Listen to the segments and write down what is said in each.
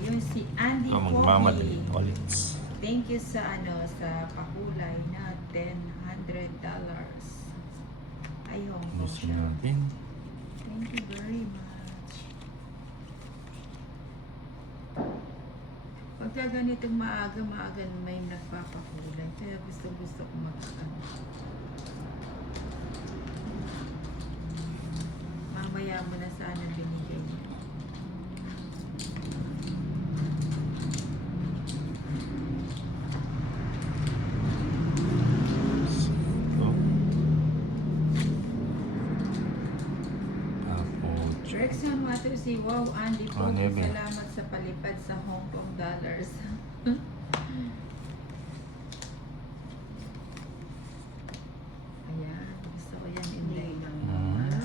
Ayun, si Andy Ito, magmamadali Pogi. ulit. Thank you sa sa pakulay na $100. Ay, Hong Kong Gusto siya. natin. Thank you very much. Pagka ganitong maaga may nagpapakulay. Kaya gusto ko mag-ano. Mamaya mo na sana binigay niya. Ito. Tapos, Rexon Watusi, wow, Andy po, Nebe. salamat sa palipad sa Hong Kong dollars. Ayan, gusto ko yan, Inday.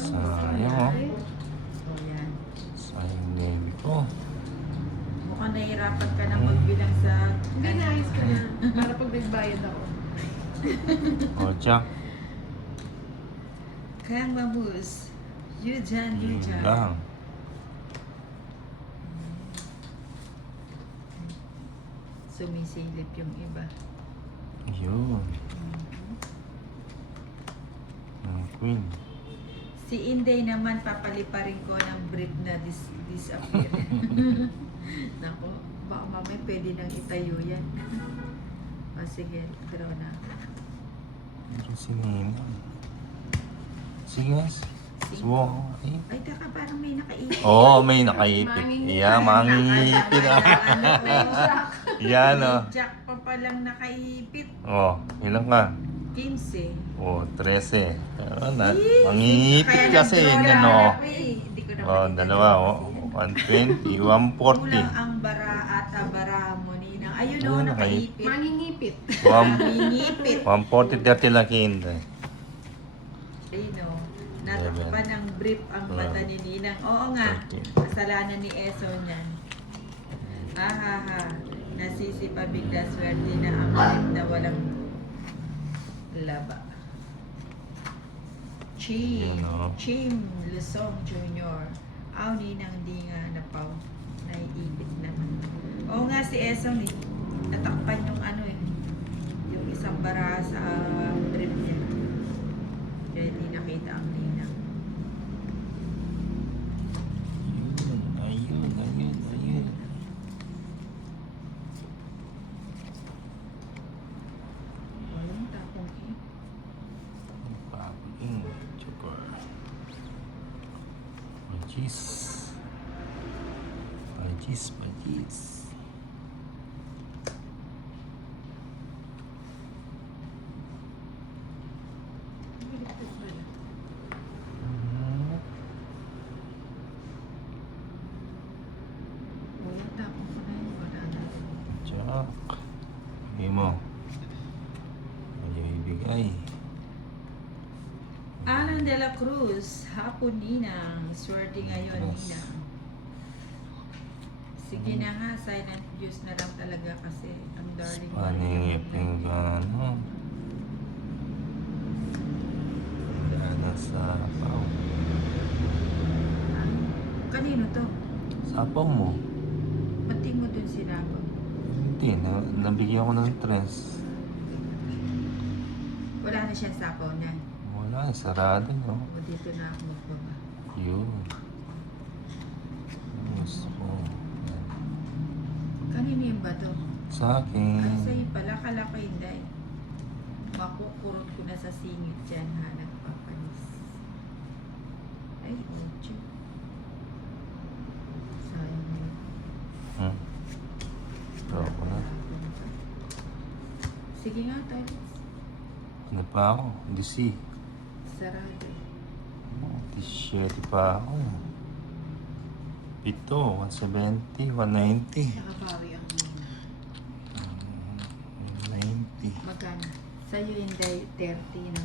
sayang oh. So, yan. Sayang navy ko. Mukhang nahihirapan ka na magbilang sa... Hindi, naayos ko na. Para pag nagbayad ako. O, Jack. Kang Mabus, Yujan, Yun Yujan. lang. Sumisilip yung iba. Yun. Ang queen. Si Inday naman, papaliparin ko ng brief na disappear. Nako, baka mamaya pwede nang itayo yan. O sige, draw na. Pero sinina. Sige, guys. Subukan ko. Eh. Ay, taka, parang may nakaipit. Oo, may nakaipit. Yeah, mangingipit ah. Yan oh. Jack pa palang nakaipit. Oh, ilan ka? 15. Oh, 13. Pero mangingipit Kaya kasi. nag-draw Yan na oh. ako eh. Hindi ko naman Oh, ito dalawa draw oh. kasi. 120, Kulang 140. ang bara at bara mo, Ninang. Ayun o, Ayun, nakaipit. Mangingipit. 1, 140, 30 lang kinda. Ayun o. Natakpan ng brief ang mata ni Ninang. Oo nga. Okay. Kasalanan ni Eso niyan. Ha ha ha. Nasisipa bigla swerte na ang brief na walang laba. Chim. Yun, oh. Chim Lusong Jr. Aw, Ninang di nga napaw. Naiipit naman. Oo nga si Eso ni. Natakpan yung ano eh. Yung isang bara sa brief niya. Kaya di nakita ang Ninang. Ayun. Walang tapong eh. Paging joker. Pajis. Walang tapong ko na yun. Wala na. Jack. Bigay mo. Ayaw ibigay. Alan de la Cruz, hapon Ninang. Swerte ngayon, Yes. Ninang. Sige na nga, silent views na lang talaga kasi ang darling mo. Paningipin ka, no? Gana sa sapaw. Kanino to? Sapaw mo? Pati mo dun sinabot. Hindi, nabigyan ko ng tres. Wala na siyang sapaw na. Wala, sarado, no? O dito na ako magbaba. Yun. Gusto ko. Kanino yung bato? Sa akin. Ay, sa'yo pala. Kala ko hindi. Makukurot ko na sa singit dyan ha. Nagpapanis. Ay, ocho. Sayang na yun. Draw ko na. Sige nga, tayo. Ano pa ako? DC. Sarado. 17 pa ako. Ito, 170, 190. Nakabawi ang mga. 90. Magkano? Sa'yo hindi 30 na.